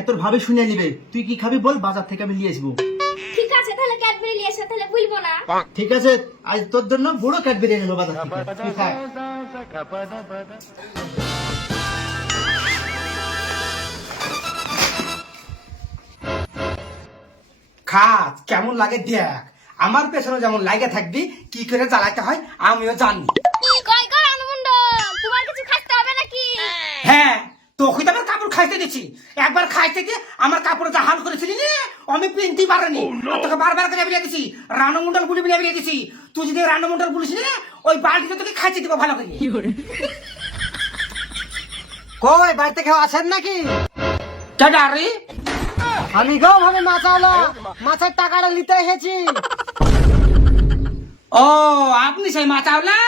না, তোর ভাবে শুনে নিবে। তুই কি খাবি বল, বাজার থেকে আমি নিয়ে আসবো। ঠিক আছে, তাহলে ক্যাডবেরি নিয়ে এসে, তাহলে ভুলবো না। ঠিক আছে, আজ তোর জন্য বড় ক্যাডবেরি এনেবো বাজার থেকে, তুই খা। খাস কেমন লাগে দেখ, আমার পেছনে যেমন লাগে থাকবি, কি করে জ্বালাতে হয় আমিও জানি। কই কই অনুমন্ডল, তোমার কিছু খাইতে হবে নাকি? হ্যাঁ, তোকে তো আমার কাপড় খাইতে দিচ্ছি, একবার খাইতে গিয়ে আমার কাপড়ে যা হাল করেছিলি রে, আমি পিনতেই পারিনি। আর তোকে বারবার করে বিলিয়ে দিছি, রানমন্ডল গুলি বিলিয়ে দিছি। তুই যদি রানমন্ডল বলিস রে, ওই বালতিতে তোকে খাইতে দিব ভালো করে। কই বাড়িতে কেউ আছেন নাকি? কেডা রে? আমি গো ভাবে মাছাওয়ালা, মাছের টাকাটা নিতে এসেছি। ও আপনি সেই মাচাওলা,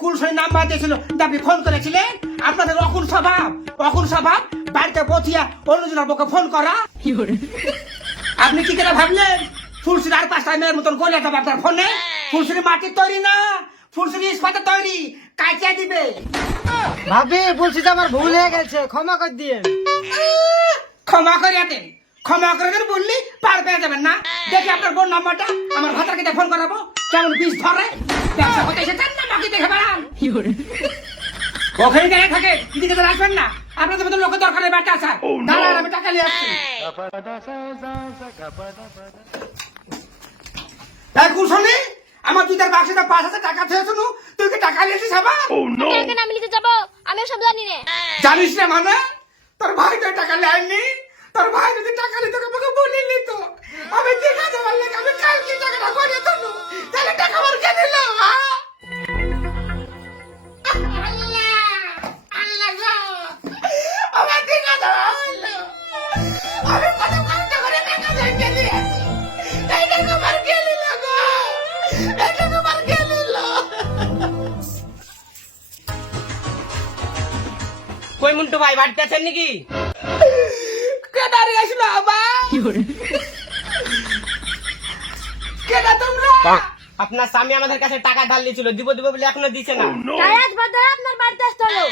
কুলসই নাম্বার দিয়েছিল, আপনি ফোন করেছিলেন। আপনাদের অকুল স্বভাব বাড়িতে বসিয়া অন্যজনের পক্ষে ফোন করা। আপনি কি করে ভাবলেন ফুলসুরি আর 5টা মেয়ের মতন গলে যাবে আপনার ফোনে? ফুলসুরি মাটির তৈরি না, ফুলসুরি ইস্পাতের তৈরি, কাটিয়ে দিবে। ভাবি বলছি যে আমার ভুল হয়ে গেছে, ক্ষমা করে দিয়ে। ক্ষমা করিয়া দেন, ক্ষমা করে দেন বললি পার পেয়ে যাবেন না। দেখি আপনার বোন নাম্বারটা, আমার ভাতাকে ফোন করাবো। কেমন বিষ ধরে, ব্যবসা করতে এসেছেন না বাকি দেখে বেড়ান। ওখানে দাঁড়িয়ে থাকে, দিদিকে তো আসবেন না। আপনাদের মতো লোকের দরকার নেই, বাচ্চা আসার। দাঁড়ান, আমি টাকা নিয়ে আসছি। এই কুলসনি, আমার তুই তার বাক্সটা 5,000 টাকা থেয়েছিল, তুই কি টাকা নিয়ে এসেছিস আবার? কেন আমি নিতে যাবো? আমি সব জানি না। জানিস না মানে? তোর ভাই তো টাকা নেয়নি। তোর ভাই যদি টাকা নিত আমাকে বলিনি তো, আমি দেখা দেওয়ার লেগে আমি কালকে টাকাটা করে দেবো। তাহলে টাকা আমার কে দিল? আল্লাহ গো, আমার দেখা দেওয়া হলো। আমি কত কষ্ট করে টাকা জেনে দিয়েছি, এই টাকা আমার কে দিল গো? এই টাকা আমার কে দিল? কই মুন্টু ভাই বাড়িতে আছেন নাকি? কেদারে আসলো আবার? কেদা তোমরা? আপনার স্বামী আমাদের কাছে টাকা ধার নিয়েছিল, দিব বলে এখনো দিছে না। তাই আজ বাদে আপনার বাড়িতে আসতে হলো।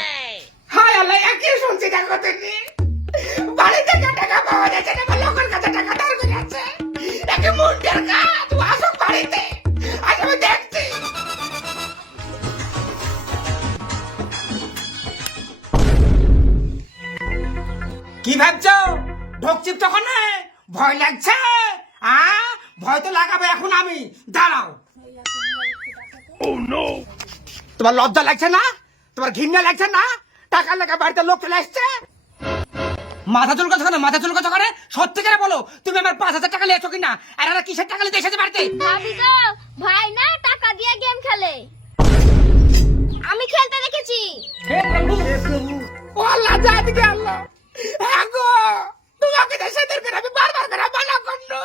হায় আল্লাহ, একই শুনছি দেখো তুমি। বাড়ি থেকে টাকা পাওয়া যাচ্ছে না, লোকের কাছে টাকা ধার করে আছে। একে মুন্ডের কাজ, আসুক বাড়িতে, আজ আমি দেখছি। কি ভাবছো ঢোকছিপ তখন? ভয় লাগছে? ভয় তো লাগাবে এখন আমি, দাঁড়াও। তোমার লজ্জা লাগছে না? তোমার ঘৃণা লাগছে না? টাকা লেগে বাড়িতে লোক চলে আসছে, মাথা চুলকাছো কেন? মাথা চুলকাছো করে সত্যি করে বলো, তুমি আমার 5,000 টাকা নিয়েছো কিনা? আর এরা কিসের টাকা নিতে এসেছে বাড়িতে? ভাবি গো, ভাই না টাকা দিয়ে গেম খেলে, আমি খেলতে দেখেছি। ও আল্লাহ, জানি আল্লাহ। হ্যাঁ গো, তোমাকে তো সেদিন করে আমি বারবার করে মানা করলো,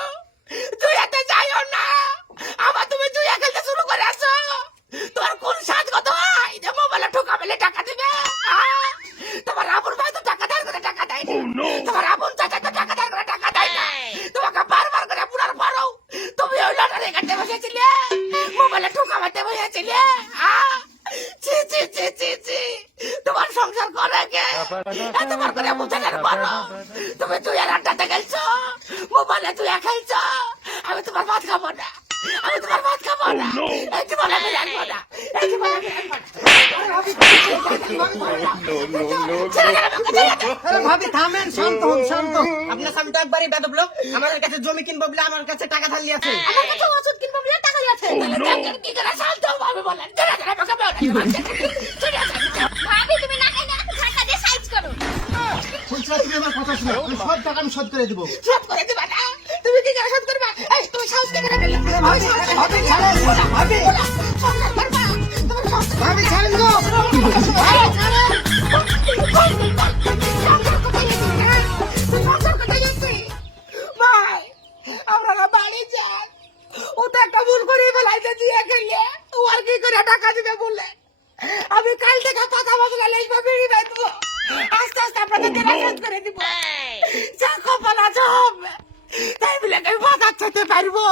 জুয়াতে যাইও না। আবার তুমি জুয়া খেলতে শুরু করে আসো। তোমার কোন সাজ কত হয় যে মোবাইলে ঠোকা মেলে টাকা দিবে? তোমার আপন ভাই তো টাকা ধার করে টাকা দেয় না, তোমার আপন চাচা তো টাকা ধার করে টাকা দেয় না। তোমাকে বারবার করে পুরার পরও তুমি ওই লটারি কাটতে বসেছিলে, মোবাইলে ঠোকা মারতে বসেছিলে। ছি ছি ছি ছি ছি, তোমার সংসার করে কে? তোমার করে বুঝানোর বড়, তুমি তুই আর আড্ডাতে খেলছো, মোবাইলে তুই খেলছো। আমি তোমার ভাত খাবো না, আমি তোমার ভাত খাবো না, এই জীবন আমি রাখবো না, এই জীবন আমি রাখবো না। আরে ভাবি থামেন, শান্ত হন, শান্ত। আপনার স্বামী তো একবারই বেদব লোক, আমাদের কাছে জমি কিনবো বলে আমার কাছে টাকা ধার নিয়েছে। আমার কাছে ওষুধ কিনবো বলে টাকা দিয়েছে। কি করে শান্ত ভাবে বলেন? ভাবি তুমি না খাই না, টাকা দিয়ে সাইজ করো। ফুলসা, তুমি আমার কথা শোনো, আমি সব টাকা আমি শোধ করে দেবো। সব করে দিবা না? তুমি কি করে শোধ করবা? এই তুমি সাহস থেকে না পেলে ভাবি ছাড়েন, ভাবি সংসার করবা, তোমার সংসার ভাবি ছাড়েন গো। ভাই, আপনারা বাড়ি যান। ও তো একটা ভুল করে ফেলাইছে, দিয়ে খেলে ও আর কি করে টাকা দিবে বলে। আমি কাল থেকে কথা বলে লেখবা বেরিয়ে দেবো, আস্তে আস্তে আপনাদের টাকা শোধ করে দিব। যা কপাল আছে হবে, তাই বলে আমি বাজার খেতে পারবো।